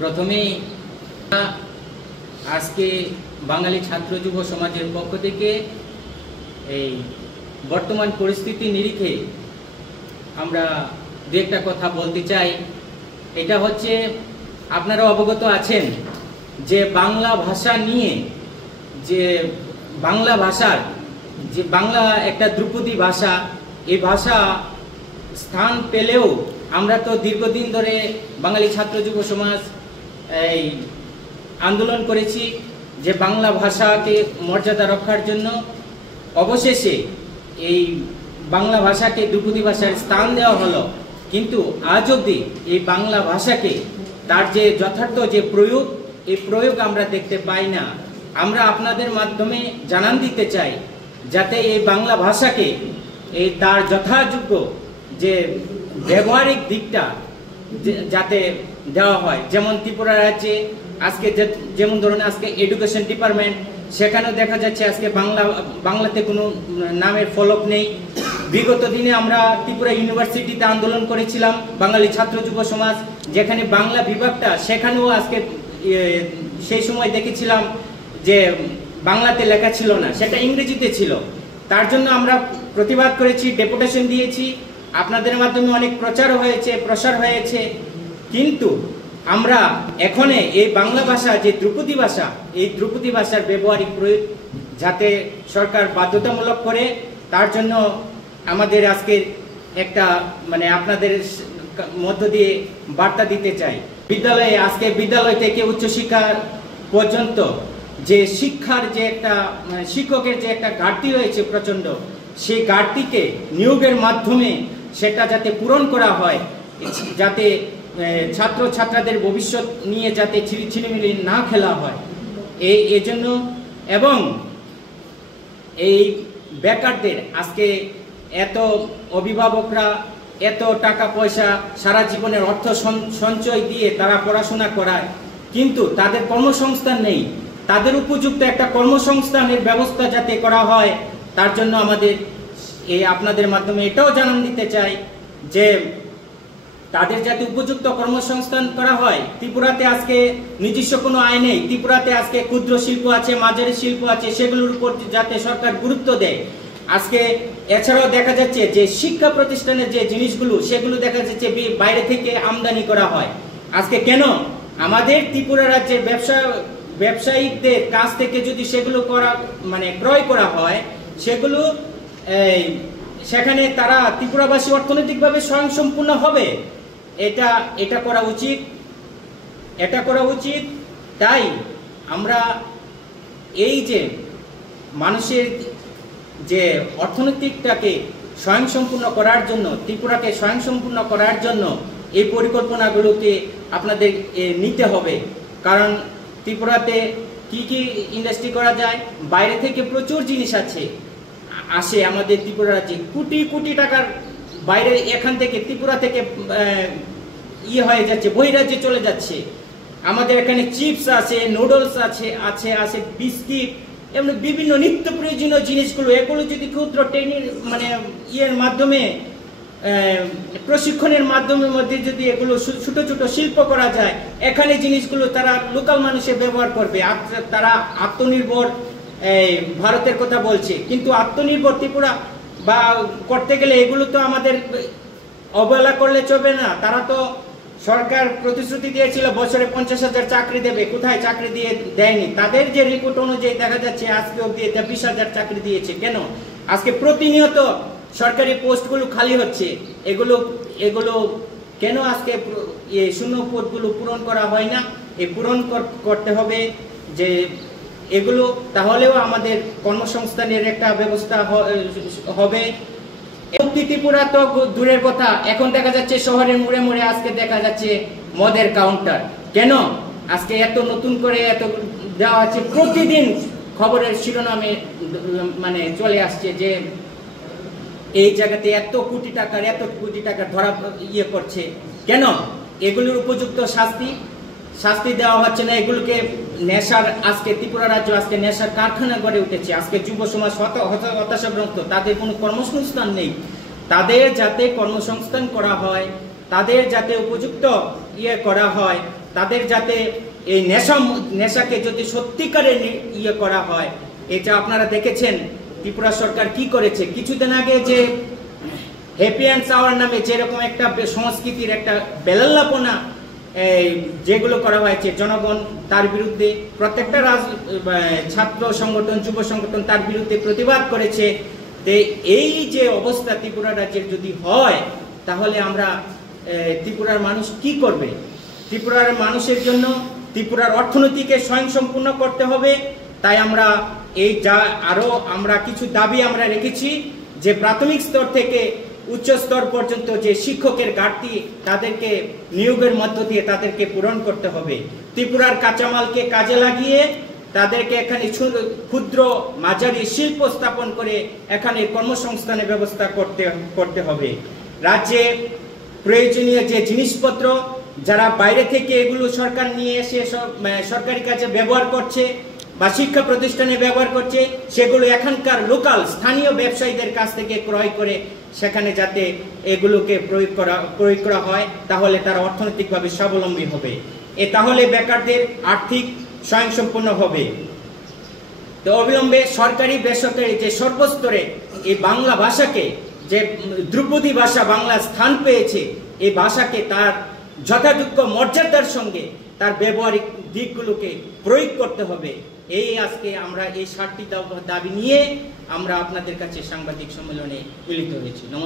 প্রথমেই আজকে বাঙালি ছাত্র যুব সমাজের পক্ষ থেকে এই বর্তমান পরিস্থিতি নিরিখে আমরা দু একটা কথা বলতে চাই। এটা হচ্ছে, আপনারা অবগত আছেন যে বাংলা ভাষা নিয়ে, যে বাংলা ভাষার যে বাংলা একটা ধ্রুপদী ভাষা, এই ভাষা স্থান পেলেও আমরা তো দীর্ঘদিন ধরে বাঙালি ছাত্র যুব সমাজ এই আন্দোলন করেছি যে বাংলা ভাষাকে মর্যাদা রক্ষার জন্য। অবশেষে এই বাংলা ভাষাকে ধ্রুপদী ভাষার স্থান দেওয়া হলো, কিন্তু আজ অবধি এই বাংলা ভাষাকে তার যে যথার্থ যে প্রয়োগ, এই প্রয়োগ আমরা দেখতে পাই না। আমরা আপনাদের মাধ্যমে জানান দিতে চাই যাতে এই বাংলা ভাষাকে এই তার যথাযোগ্য যে ব্যবহারিক দিকটা যাতে দেওয়া হয়। যেমন ত্রিপুরা রাজ্যে আজকে যেমন ধরুন আজকে এডুকেশন ডিপার্টমেন্ট, সেখানেও দেখা যাচ্ছে আজকে বাংলাতে কোনো নামের ফলক নেই। বিগত দিনে আমরা ত্রিপুরা ইউনিভার্সিটিতে আন্দোলন করেছিলাম বাঙালি ছাত্র যুব সমাজ, যেখানে বাংলা বিভাগটা সেখানেও আজকে সেই সময় দেখেছিলাম যে বাংলাতে লেখা ছিল না, সেটা ইংরেজিতে ছিল। তার জন্য আমরা প্রতিবাদ করেছি, ডেপুটেশন দিয়েছি, আপনাদের মাধ্যমে অনেক প্রচার হয়েছে, প্রসার হয়েছে। কিন্তু আমরা এখন এই বাংলা ভাষা যে ধ্রুপদী ভাষা, এই ধ্রুপদী ভাষার ব্যবহারিক প্রয়োগ যাতে সরকার বাধ্যতামূলক করে, তার জন্য আমাদের আজকে একটা আপনাদের মধ্য দিয়ে বার্তা দিতে চাই। বিদ্যালয়ে আজকে বিদ্যালয় থেকে উচ্চশিক্ষা পর্যন্ত যে শিক্ষার যে একটা শিক্ষকের যে একটা ঘাটতি রয়েছে প্রচন্ড, সেই ঘাটতিকে নিয়োগের মাধ্যমে সেটা যাতে পূরণ করা হয়, যাতে ছাত্র ছাত্রীদের ভবিষ্যৎ নিয়ে যাতে ছিনিমিনি না খেলা হয় এই জন্য। এবং এই বেকারদের আজকে এত অভিভাবকরা এত টাকা পয়সা সারা জীবনের অর্থ সঞ্চয় দিয়ে তারা পড়াশোনা করায়, কিন্তু তাদের কর্মসংস্থান নেই। তাদের উপযুক্ত একটা কর্মসংস্থানের ব্যবস্থা যাতে করা হয়, তার জন্য আমাদের আপনাদের মাধ্যমে এটাও জানান দিতে চাই যে তাদের যাতে উপযুক্ত কর্মসংস্থান করা হয়। ত্রিপুরাতে আজকে নিজস্ব কোনো আয় নেই। ত্রিপুরাতে আজকে ক্ষুদ্র শিল্প আছে, মাঝারি শিল্প আছে, সেগুলোর উপর যাতে সরকার গুরুত্ব দেয়। আজকে এছাড়াও দেখা যাচ্ছে যে শিক্ষা প্রতিষ্ঠানের যে জিনিসগুলো, সেগুলো দেখা যাচ্ছে বাইরে থেকে আমদানি করা হয়। আজকে কেন আমাদের ত্রিপুরা রাজ্যের ব্যবসায়িকদের কাছ থেকে যদি সেগুলো ক্রয় করা হয়, সেগুলো সেখানে তারা ত্রিপুরাবাসী অর্থনৈতিকভাবে স্বয়ংসম্পূর্ণ হবে। এটা করা উচিত। তাই আমরা এই যে মানুষের যে অর্থনৈতিকটাকে স্বয়ংসম্পূর্ণ করার জন্য, ত্রিপুরাকে স্বয়ংসম্পূর্ণ করার জন্য এই পরিকল্পনাগুলোকে আপনাদের নিতে হবে। কারণ ত্রিপুরাতে কি ইন্ডাস্ট্রি করা যায়, বাইরে থেকে প্রচুর জিনিস আসে আমাদের ত্রিপুরা রাজ্যে, কোটি কোটি টাকার বাইরে এখান থেকে ত্রিপুরা থেকে হয়ে যাচ্ছে, বহিরাজ্যে চলে যাচ্ছে। আমাদের এখানে চিপস আছে, নুডলস আছে বিস্কিট, এমনি বিভিন্ন নিত্য প্রয়োজনীয় জিনিসগুলো, এগুলো যদি ক্ষুদ্র মাধ্যমে প্রশিক্ষণের মাধ্যমের মধ্যে যদি এগুলো ছোট ছোট শিল্প করা যায়, এখানে জিনিসগুলো তারা লোকাল মানুষে ব্যবহার করবে। তারা আত্মনির্ভর ভারতের কথা বলছে, কিন্তু আত্মনির্ভর ত্রিপুরা বা করতে গেলে এগুলো তো আমাদের অবহেলা করলে চলবে না। তারা তো সরকার প্রতিশ্রুতি দিয়েছিল বছরে 50,000 চাকরি দেবে, কোথায় চাকরি দেয়নি। তাদের যে রিপোর্ট অনুযায়ী দেখা যাচ্ছে আজকে অব্দি 20,000 চাকরি দিয়েছে। কেন আজকে প্রতিনিয়ত সরকারি পোস্টগুলো খালি হচ্ছে? এগুলো কেন আজকে শূন্য পদগুলো পূরণ করা হয় না? এই পূরণ করতে হবে যে এগুলো, তাহলেও আমাদের কর্মসংস্থানের একটা ব্যবস্থা হবে। ত্রিপুরা তো দূরের কথা, এখন দেখা যাচ্ছে শহরের মোড়ে মোড়ে আজকে দেখা যাচ্ছে মদের কাউন্টার। কেন আজকে এত নতুন করে এত দেওয়া আছে? প্রতিদিন খবরের শিরোনামে চলে আসছে যে এই জায়গাতে এত কোটি টাকার ধরা করছে। কেন এগুলোর উপযুক্ত শাস্তি দেওয়া হচ্ছে না? এগুলোকে নেশার, আজকে ত্রিপুরা রাজ্য আজকে নেশার কারখানা গড়ে উঠেছে। আজকে যুব সমাজ হতাশাগ্রস্ত, তাদের কোনো কর্মসংস্থান নেই। তাদের যাতে কর্মসংস্থান করা হয়, তাদের যাতে উপযুক্ত করা হয়, তাদের যাতে এই নেশাকে যদি সত্যিকারে ইয়ে করা হয়। এটা আপনারা দেখেছেন ত্রিপুরা সরকার কি করেছে কিছুদিন আগে, যে হ্যাপি অ্যান্ড আওয়ার নামে যেরকম একটা সংস্কৃতির একটা বেলাল্লাপনা যেগুলো করা হয়েছে, জনগণ তার বিরুদ্ধে, প্রত্যেকটা ছাত্র সংগঠন, যুব সংগঠন তার বিরুদ্ধে প্রতিবাদ করেছে। এই যে অবস্থা ত্রিপুরা রাজ্যের যদি হয়, তাহলে আমরা ত্রিপুরার মানুষ কি করবে? ত্রিপুরার মানুষের জন্য ত্রিপুরার অর্থনীতিকে স্বয়ংসম্পূর্ণ করতে হবে। তাই আমরা আমরা কিছু দাবি আমরা রেখেছি, যে প্রাথমিক স্তর থেকে উচ্চ স্তর পর্যন্ত যে শিক্ষকের ঘাটতি, তাদেরকে নিয়োগের মধ্য দিয়ে তাদেরকে পূরণ করতে হবে। ত্রিপুরার কাঁচামালকে কাজে লাগিয়ে তাদেরকে এখানে ক্ষুদ্র মাঝারি শিল্প স্থাপন করে এখানে কর্মসংস্থানের ব্যবস্থা করতে হবে। রাজ্যে প্রয়োজনীয় যে জিনিসপত্র যারা বাইরে থেকে এগুলো সরকার নিয়ে এসে সরকারি কাজে ব্যবহার করছে বা শিক্ষা প্রতিষ্ঠানে ব্যবহার করছে, সেগুলো এখানকার লোকাল স্থানীয় ব্যবসায়ীদের কাছ থেকে ক্রয় করে সেখানে যাতে এগুলোকে প্রয়োগ করা হয়, তাহলে তারা অর্থনৈতিকভাবে স্বাবলম্বী হবে। তাহলে বেকারদের আর্থিক স্বয়ংসম্পূর্ণ হবে। তো অবিলম্বে সরকারি বেসরকারি যে সর্বস্তরে এই বাংলা ভাষাকে, যে ধ্রুপদী ভাষা বাংলা স্থান পেয়েছে, এই ভাষাকে তার যথাযোগ্য মর্যাদার সঙ্গে তার ব্যবহারিক দিকগুলোকে প্রয়োগ করতে হবে। আজকে আমরা এই 7টি দাবি নিয়ে আমরা আপনাদের কাছে সাংবাদিক সম্মেলনে মিলিত হয়েছি।